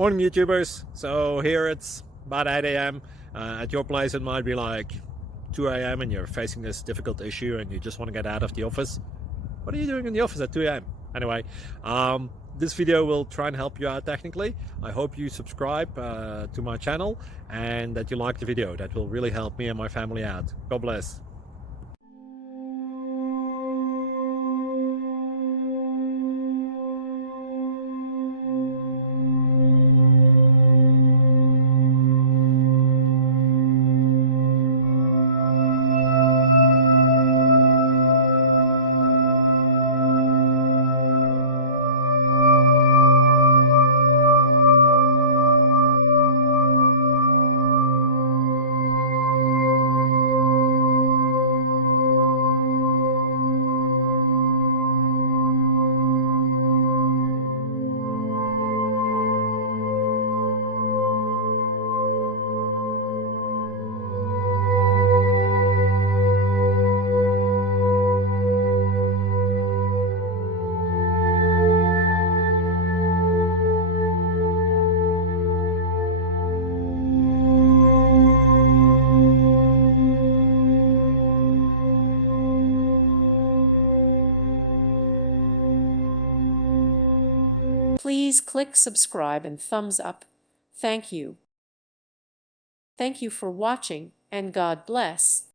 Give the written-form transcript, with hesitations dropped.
Morning YouTubers. So here it's about 8 a.m. At your place it might be like 2 a.m. and you're facing this difficult issue and you just want to get out of the office. What are you doing in the office at 2 a.m.? Anyway, this video will try and help you out technically. I hope you subscribe to my channel and that you like the video. That will really help me and my family out. God bless. Please click subscribe and thumbs up. Thank you. Thank you for watching, and God bless.